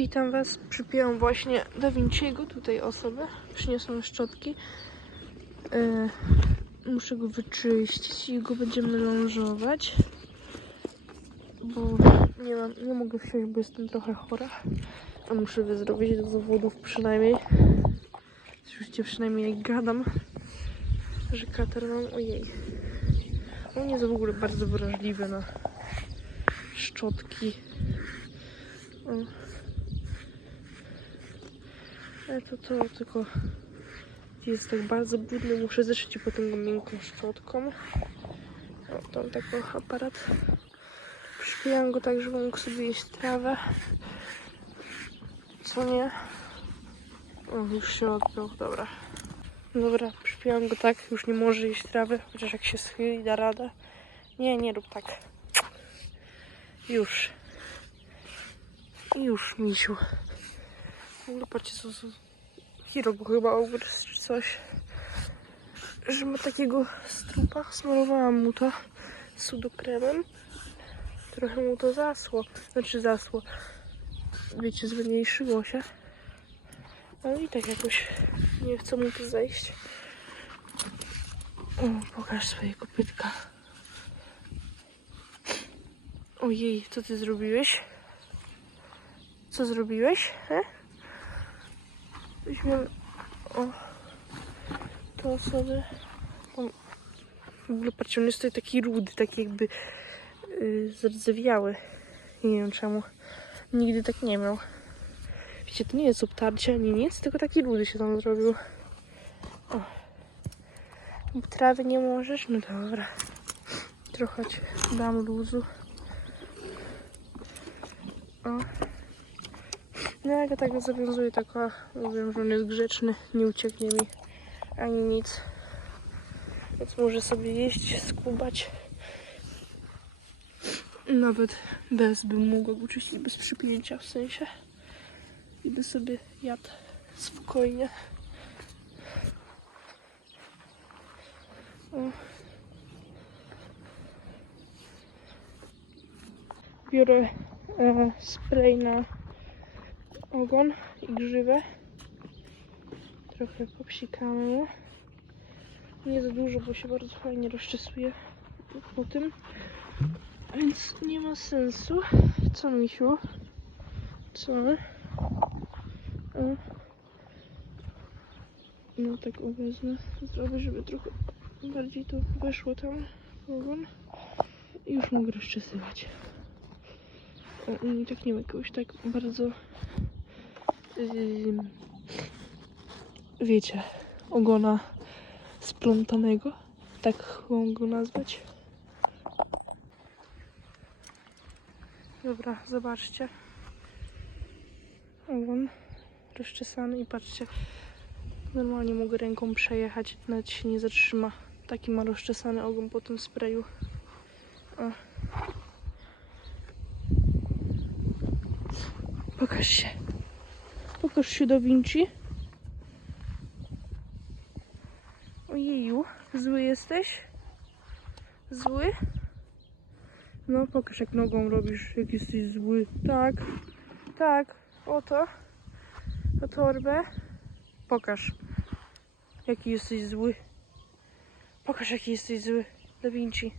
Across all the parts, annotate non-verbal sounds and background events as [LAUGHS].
Witam Was. Przypięłam właśnie Da Vinciego, tutaj osobę. Przyniosłam szczotki. E, muszę go wyczyścić i go będziemy lążować. Bo nie mam, nie mogę wsiąść, bo jestem trochę chora. A muszę wyzdrowieć do zawodów przynajmniej. Słyszycie przynajmniej jak gadam, że katar mam. Ojej. On jest w ogóle bardzo wrażliwy na szczotki. O. Ale to to tylko jest tak bardzo brudny. Muszę zeszyć i potem go miękką szczotką. O, tam taki aparat. Przypijam go tak, żeby mógł sobie jeść trawę. Co nie? O, już się odpiął, dobra. Dobra, przypiłam go tak, już nie może jeść trawy, chociaż jak się schyli, da radę. Nie, nie rób tak. Już. Już, misiu. W co co- Hiro go chyba ugryzł czy coś. Że ma takiego strupa. Smarowałam mu to sudokremem. Trochę mu to zasło. Znaczy zasło. Wiecie, zmniejszyło się. Ale i tak jakoś nie chce mu to zejść. O, pokaż swoje kopytka. Ojej, co ty zrobiłeś? Co zrobiłeś? He? Weźmiemy... O... To osoby... On... W ogóle patrzcie, on jest tutaj taki rudy, taki jakby yy, zardzewiały. Nie wiem czemu. Nigdy tak nie miał. Wiecie, to nie jest obtarcie ani nic, tylko taki rudy się tam zrobił. O. Trawy nie możesz? No dobra. Trochę dam luzu. O. No jak ja tak zawiązuję, tak o, wiem, że on jest grzeczny, nie ucieknie mi ani nic. Więc może sobie jeść, skubać. Nawet bez bym mogła go uczyć, bez przypięcia w sensie. I by sobie jadł spokojnie. O. Biorę e, spray na ogon i grzywę. Trochę popsikamy. Nie za dużo, bo się bardzo fajnie rozczesuje po tym. Więc nie ma sensu. Co, misiu? Co? O. No tak obecnie zrobię, żeby trochę bardziej to weszło tam ogon. I już mogę rozczesywać. O, i tak nie wiem, jakoś tak bardzo wiecie, ogona splątanego. Tak mogę go nazwać. Dobra, zobaczcie. Ogon rozczesany i patrzcie, normalnie mogę ręką przejechać, nawet się nie zatrzyma. Taki ma rozczesany ogon po tym sprayu. O. Pokaż się. Pokaż się Da Vinci. Ojeju, zły jesteś? Zły? No pokaż jak nogą robisz, jak jesteś zły. Tak, tak, oto. O torbę. Pokaż, jaki jesteś zły. Pokaż, jaki jesteś zły. Da Vinci.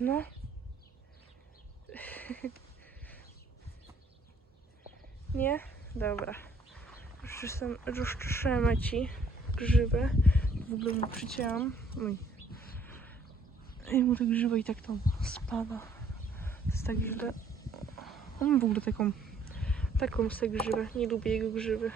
No. [LAUGHS] Nie? Dobra. Rozczeszemy ci grzywę. W ogóle mu przycięłam. Oj. Ej, mu ta grzywa i tak tam spada. Jest tak źle. On w ogóle taką taką se grzywę. Nie lubię jego grzywy.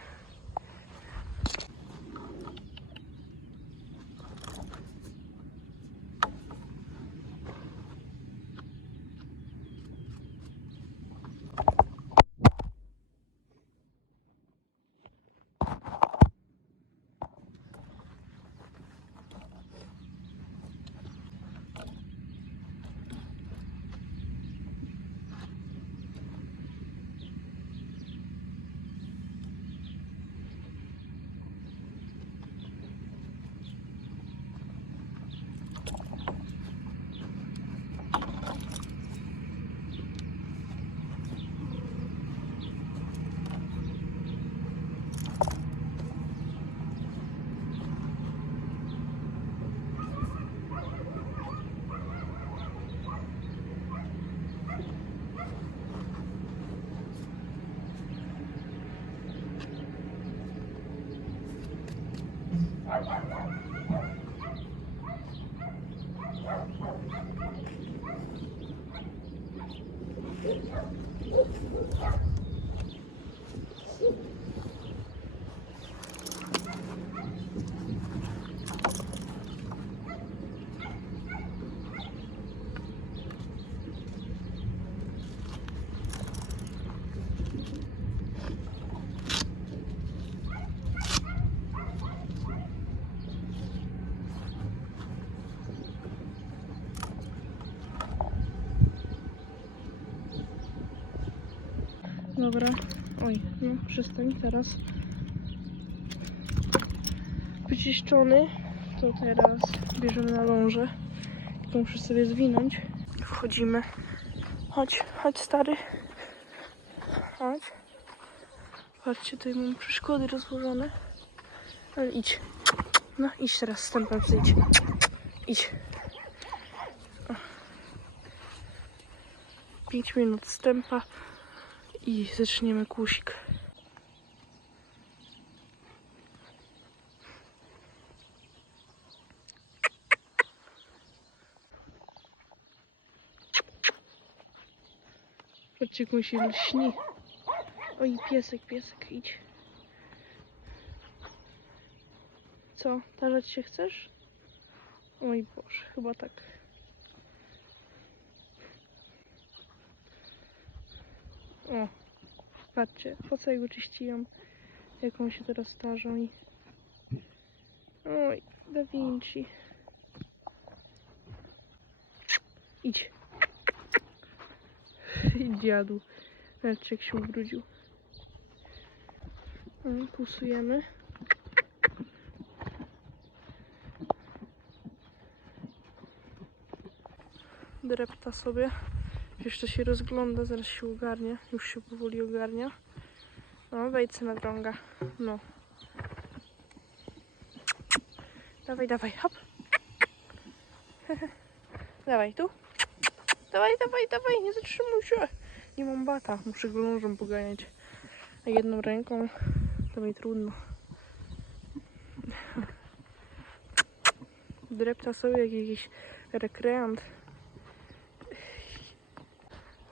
Dobra. Oj, no przystań teraz. Wyczyszczony. To teraz bierzemy na lążę. To muszę sobie zwinąć. Wchodzimy. Chodź, chodź stary. Chodź. Patrzcie, tutaj mam przeszkody rozłożone. Ale idź. No, idź teraz stępem. Idź. O. Pięć minut stępa i zaczniemy kłusik. Patrzcie, jak się lśni. Oj, piesek, piesek, idź. Co, tarzać się chcesz? Oj Boże, chyba tak. O, patrzcie, po co ja go czyściłam, jaką się teraz starzą i... Oj, Da Vinci. Idź. [LAUGHS] Dziadu. Jak się ubrudził. Kusujemy. Drepta sobie. Jeszcze się rozgląda, zaraz się ogarnie. Już się powoli ogarnia. No, wejdź na drąga. No. Dawaj, dawaj, hop. [LAUGHS] dawaj, tu. Dawaj, dawaj, dawaj, nie zatrzymuj się. Nie mam bata, muszę nożem poganiać. A jedną ręką to mi trudno. Drepta sobie jak jakiś rekreant.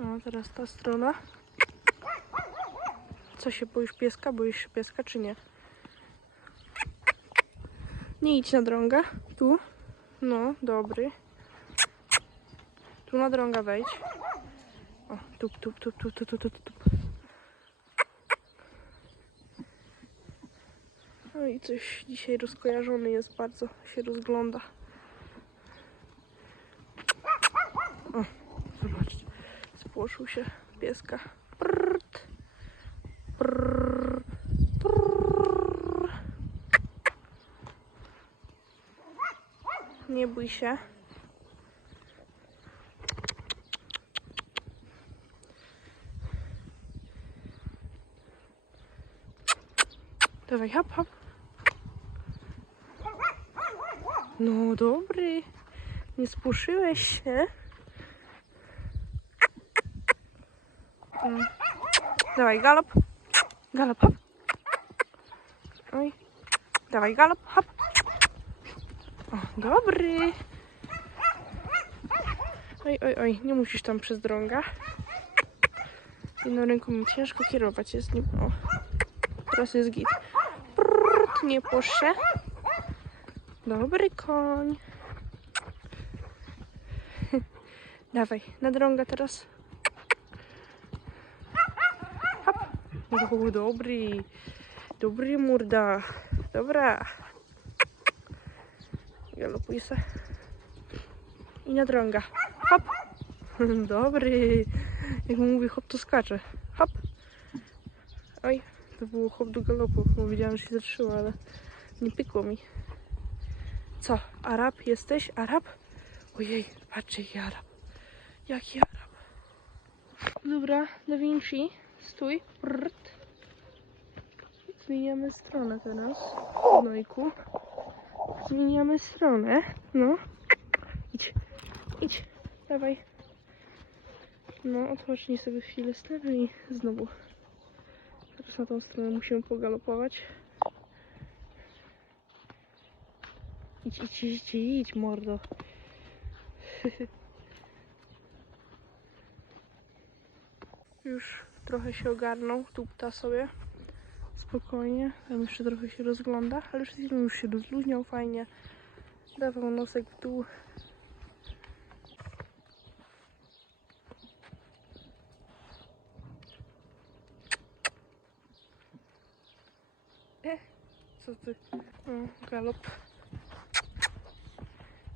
No, teraz ta strona. Co się boisz pieska? Boisz się pieska czy nie? Nie idź na drąga. Tu. No, dobry. Tu na drąga wejdź. O, tup, tup, tup, tup, tup, tup, tup, tup. No i coś dzisiaj rozkojarzony jest bardzo. Się rozgląda. O, zobaczcie. Spłoszył się pieska. Prrrt. Prrr. Prrr. Nie bój się. Dawaj, hop, hop. No dobry. Nie spłoszyłeś się. Dawaj, galop. Galop, hop. Oj. Dawaj, galop, hop. O, dobry. Oj, oj, oj, nie musisz tam przez drąga. Jedną ręką mi ciężko kierować jest nim. O, teraz jest git. Prrrt, nie płosz się. Dobry koń. [LAUGHS] Dawaj, na drąga teraz. O, dobry. Dobry murda. Dobra. Galopuj se. I na drąga. Hop. [LAUGHS] Dobry. Jak mu mówię hop, to skacze. Hop. Oj, to było hop do galopu, bo widziałam, że się zatrzyma, ale nie pykło mi. Co, Arab jesteś? Arab? Ojej, patrzcie, jaki Arab. Jaki Arab. Dobra, Da Vinci, stój. Zmieniamy stronę teraz. Nojku. Zmieniamy stronę. No. Idź. Idź. Dawaj. No, odpocznij sobie chwilę stary i znowu. Teraz na tą stronę musimy pogalopować. Idź, idź, idź, idź, mordo. [LAUGHS] Już trochę się ogarnął, tupta sobie. Spokojnie, tam jeszcze trochę się rozgląda, ale przed już się rozluźniał fajnie. Dawał nosek w dół. E, co ty? O, galop.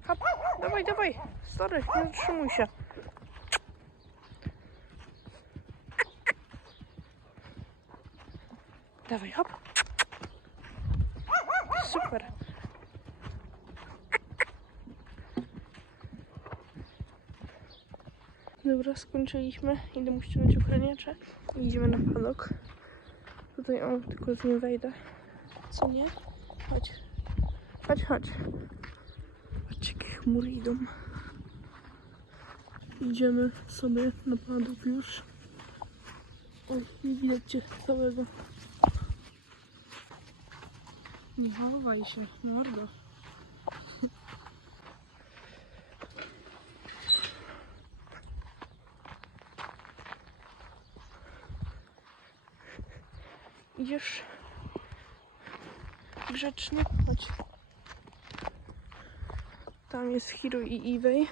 Hop, dawaj, dawaj. Sorry, nie zatrzymuj się. Dawaj, hop. Super. Dobra, skończyliśmy. Idę mu ściągnąć ochraniacze idziemy na padok. Tutaj o, tylko z nim wejdę. Co nie? Chodź. Chodź, chodź. Patrzcie, jakie chmury idą. Idziemy sobie na padok już. Oj, nie widać cię całego. Nie chowaj się, mordo. Idziesz grzecznie? Chodź. Tam jest Hiro i Iwej.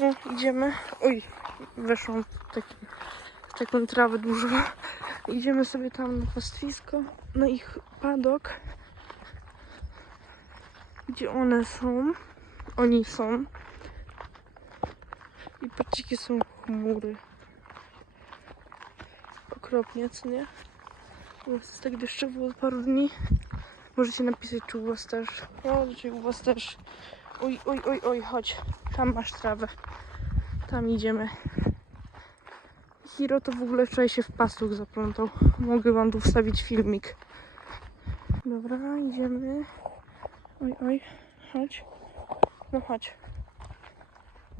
No, idziemy. Oj, weszłam taki, w taką trawę dużo. Idziemy sobie tam na pastwisko, na ich padok, gdzie one są. Oni są. I patrzcie, jakie są chmury. Okropnie, co nie? U was jest tak deszczowo od paru dni. Możecie napisać, czy u was też. No, czy u was też. Oj, oj, oj, oj, chodź. Tam masz trawę. Tam idziemy. Hiro to w ogóle wczoraj się w pastuch zaplątał. Mogę wam tu wstawić filmik. Dobra, idziemy. Oj, oj, chodź. No chodź.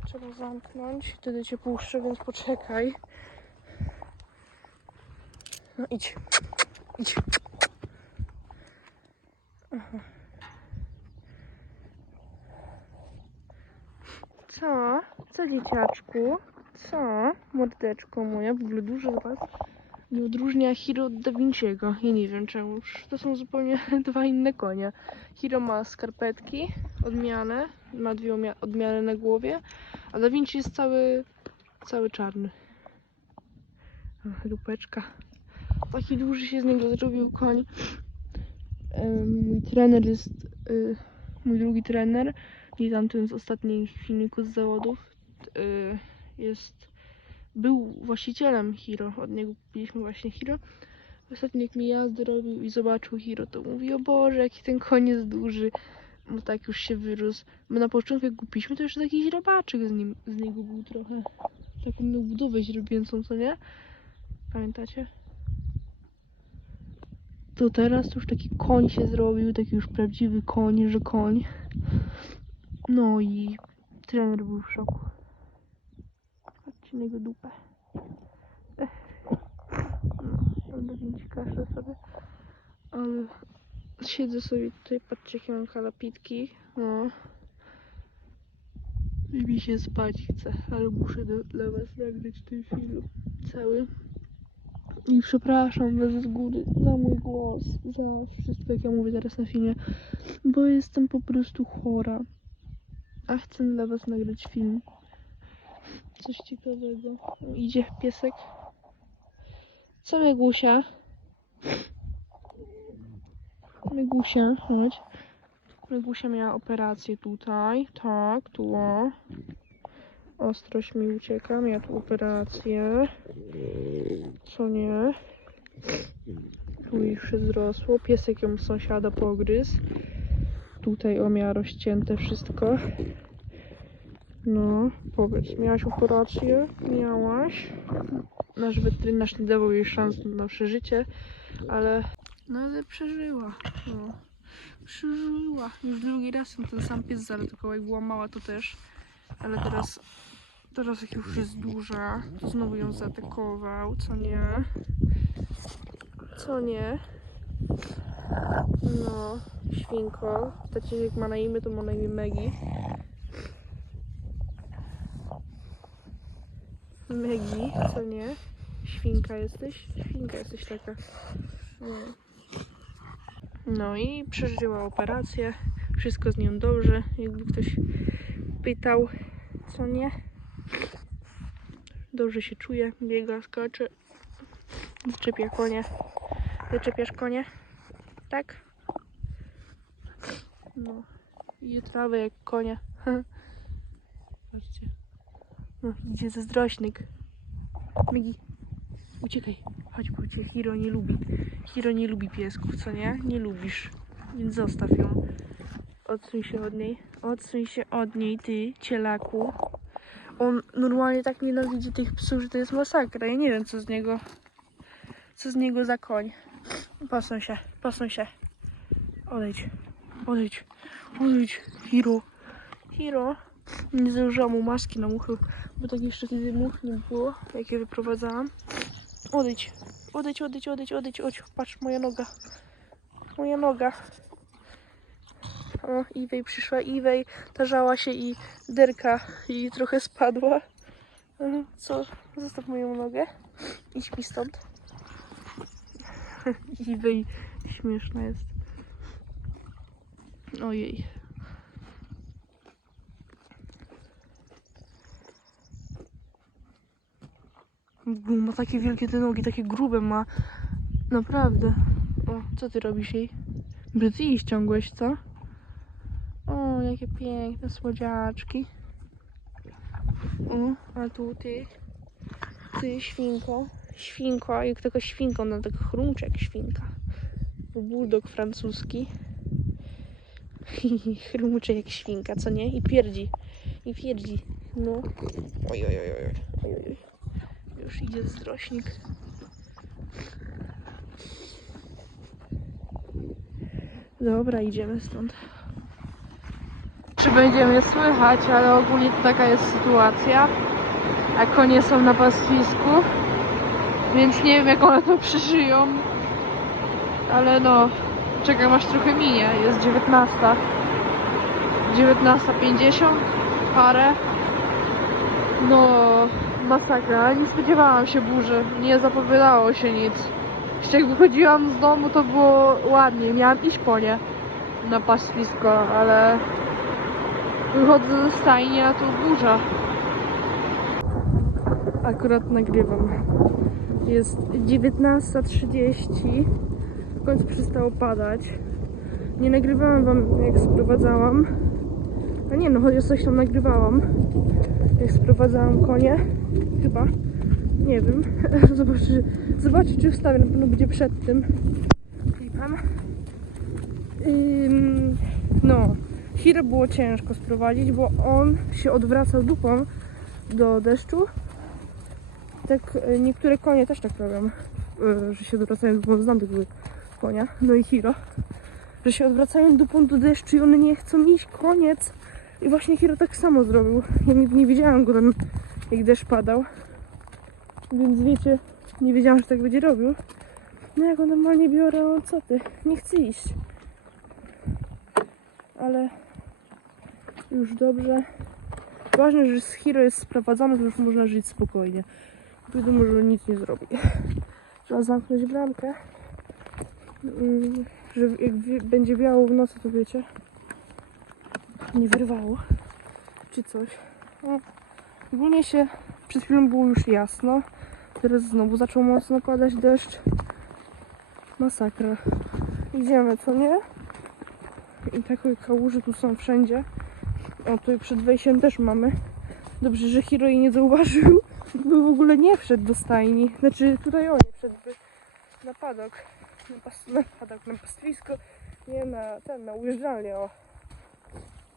Trzeba zamknąć. Wtedy cię puszczę, więc poczekaj. No idź. Idź. Aha. Co? Co dzieciaczku? Co? Mordeczko moja, w ogóle duże zobacz. Nie odróżnia Hiro od Da Vinci'ego. Ja nie wiem czemu. To są zupełnie [LAUGHS] dwa inne konie. Hiro ma skarpetki odmiane, ma dwie odmiany na głowie, a Da Vinci jest cały, cały czarny. Lupeczka. Taki duży się z niego zrobił koń. Mój trener jest, y, mój drugi trener, nie tamten z ostatnich filmików z zawodów, y, jest, był właścicielem Hiro, od niego kupiliśmy właśnie Hiro. Ostatnio jak mi jazdy robił i zobaczył Hiro, to mówi, o Boże, jaki ten jest duży. No tak już się wyrósł. My na początku jak kupiliśmy, to jeszcze taki źrebaczek z, nim, z niego był trochę. Taką miał budowę źrebięcą, co nie? Pamiętacie? To teraz już taki koń się zrobił, taki już prawdziwy koń, że koń. No i trener był w szoku. Na jego dupę. No, będę więc kaszlę sobie. Ale siedzę sobie tutaj, patrzcie jakie mam kalapitki. No. I mi się spać chce, ale muszę do, dla was nagrać ten film cały. I przepraszam was z góry za mój głos, za wszystko jak ja mówię teraz na filmie, bo jestem po prostu chora. A chcę dla was nagrać film. Coś ciekawego. Idzie piesek. Co Megusia? Megusia, chodź. Megusia miała operację tutaj. Tak, tu o. Ostrość mi ucieka. Miała tu operację. Co nie? Tu już się zrosło. Piesek ją sąsiada pogryzł. Tutaj o miała rozcięte wszystko. No, powiedz, miałaś operację? Miałaś. Nasz weterynarz nie dawał jej szans na przeżycie, ale... No ale przeżyła. No. Przeżyła. Już drugi raz ten sam pies zaatakował, jak była mała to też. Ale teraz... Teraz jak już jest duża, to znowu ją zaatakował, co nie? Co nie? No, świnko. Tacie jak ma na imię, to ma na imię Megi. Megi, co nie? Świnka jesteś? Świnka jesteś taka. Nie. No i przeżyła operację. Wszystko z nią dobrze. Jakby ktoś pytał, co nie? Dobrze się czuje, biega, skacze. Zaczepia konie. Zaczepiasz konie? Tak? No. I trawę jak konie. [LAUGHS] No, idzie zazdrośnik. Migi, uciekaj. Chodź, bo cię Hiro nie lubi. Hiro nie lubi piesków, co nie? Nie lubisz. Więc zostaw ją. Odsuń się od niej. Odsuń się od niej, ty, cielaku. On normalnie tak nienawidzi tych psów, że to jest masakra. Ja nie wiem, co z niego... Co z niego za koń. Posuń się, posuń się. Odejdź, odejdź, odejdź. Hiro, Hiro. Nie założyłam mu maski na muchy, bo tak jeszcze wtedy much nie było, jak je wyprowadzałam. Odejdź, odejdź, odejdź, odejdź, odejdź, odejdź. Patrz, moja noga. Moja noga. O, Iwej przyszła, Iwej tarzała się i derka i trochę spadła. Mhm, Co? Zostaw moją nogę. Idź mi stąd. [LAUGHS] Iwej śmieszna jest. Ojej. Ma takie wielkie te nogi, takie grube ma. Naprawdę. O, co ty robisz jej? By ty jej ściągłeś, co? O, jakie piękne słodziaczki. O, a tu ty. Ty, świnko. Świnko, jak tylko świnko, ona tak chrumczy jak świnka. Bulldog francuski. [LAUGHS] Chrumczy jak świnka, co nie? I pierdzi. I pierdzi. No. Oj, oj, oj. oj, oj. Już idzie zdrośnik. Dobra, idziemy stąd. Czy będziemy słychać, ale ogólnie to taka jest sytuacja. A konie są na pastwisku, więc nie wiem jak one to przeżyją. Ale no, czekam aż trochę minie. Jest 19. 19.50 parę. No, masakra. Nie spodziewałam się burzy. Nie zapowiadało się nic. Jeszcze jak wychodziłam z domu, to było ładnie. Miałam iść po nie na pastwisko, ale wychodzę ze stajni, a tu burza. Akurat nagrywam. Jest 19.30. W końcu przestało padać. Nie nagrywałam wam jak sprowadzałam. A nie no, chociaż coś tam nagrywałam. Jak sprowadzałam konie. Chyba. Nie wiem. [LAUGHS] Zobaczę, zobaczę czy wstawię. Na pewno będzie przed tym klipem. Ym, no. Hiro było ciężko sprowadzić, bo on się odwracał dupą do deszczu. Tak y, niektóre konie też tak robią, y, że się odwracają dupą. Znam tego konia, no i Hiro. Że się odwracają dupą do deszczu i one nie chcą iść, koniec. I właśnie Hiro tak samo zrobił. Ja nie, nie widziałam go tam, jak deszcz padał. Więc wiecie, nie wiedziałam, że tak będzie robił. No jak go normalnie biorę, on co ty? Nie chcę iść. Ale już dobrze. Ważne, że z Hiro jest sprowadzony, to już można żyć spokojnie. Wiadomo, że nic nie zrobi. Trzeba zamknąć bramkę. Mm, Że jak będzie biało w nocy, to wiecie, nie wyrwało. Czy coś. Ogólnie się przed chwilą było już jasno. Teraz znowu zaczął mocno padać deszcz. Masakra. Idziemy, co nie? I takie kałuże tu są wszędzie. O, tu przed wejściem też mamy. Dobrze, że Hiro jej nie zauważył, bo w ogóle nie wszedł do stajni. Znaczy tutaj on nie wszedłby na padok. Na, pas, na padok, na pastwisko. Nie, na ten, na ujeżdżalnię, o.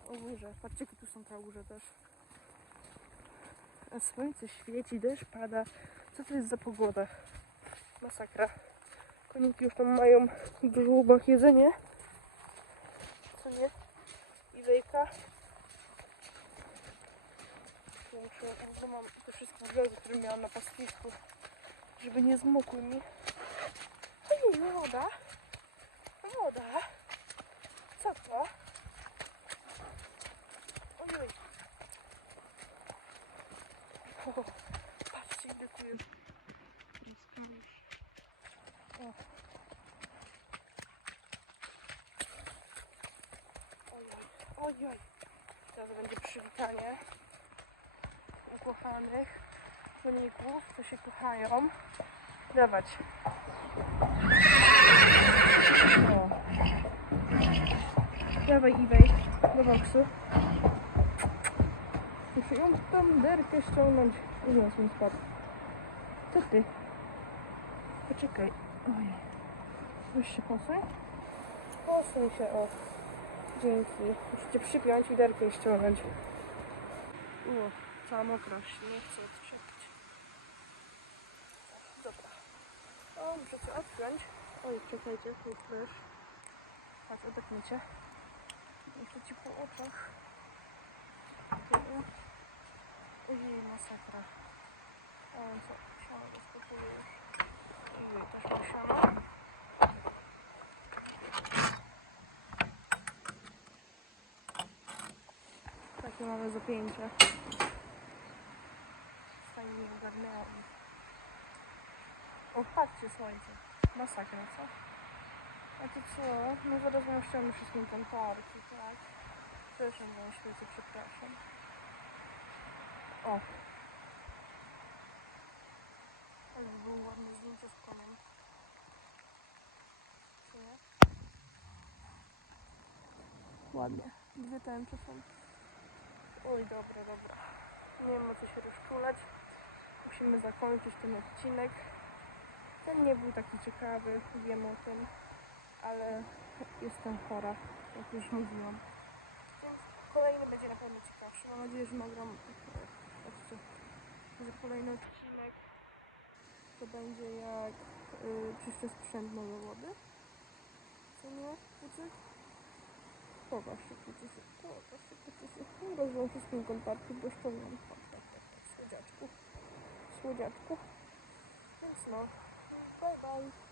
O górze. Patrzcie, tu są kałuże też. Słońce świeci, deszcz pada. Co to jest za pogoda? Masakra. Koniki już tam mają w jedzenie. Co nie? I wejka. Muszę, bo mam te wszystkie brzozy, które miałam na pastwisku, żeby nie zmokły mi. Ej, woda. Woda. Co to? Ojej. O, patrzcie, ile tu jest. O. Ojej, ojej. Teraz będzie przywitanie ukochanych koników, co się kochają. Dawać. O. Dawaj Iwej, do boksu. Muszę ją tam derkę ściągnąć. Zaraz mi spadł. Co ty? Poczekaj. Ojej. Weź się posuń. Posuń się, o. Dzięki. Muszę cię przypiąć i derkę ściągnąć. O, cała mokra. Nie chcę odczepić. Dobra. O, muszę cię odpiąć. Oj, czekajcie, tu też. Patrz, odepnę cię. Jeszcze ci po oczach. Dobra. Ojej, masakra. O, co? Siano rozkopuje już. Ojej, też posiano. Takie mamy zapięcie. Fajnie nie ogarnęłam. O, patrzcie, słońce. Masakra, co? A to co? No zaraz wam ściągnę wszystkim ten tarki, tak? Przepraszam wam świecę, przepraszam. O. Ale by było ładne zdjęcie z koniem. Co nie? Ładnie. Dwie tęcze są. Oj, dobra, dobra. Nie ma co się rozczulać. Musimy zakończyć ten odcinek. Ten nie był taki ciekawy, wiem o tym, ale jestem chora, jak już mówiłam. Więc kolejny będzie na pewno ciekawszy. Mam nadzieję, że nagram że kolejny odcinek to będzie jak y, czyszczę sprzęt na zawody. Co nie? Kucyk? Pokaż się kucyk. Pokaż się kucyk. Rozwiąż wszystkim kontakty, bo ściągam. Tak, tak, tak, tak, słodziaczku. Słodziaczku. Więc no, bye bye.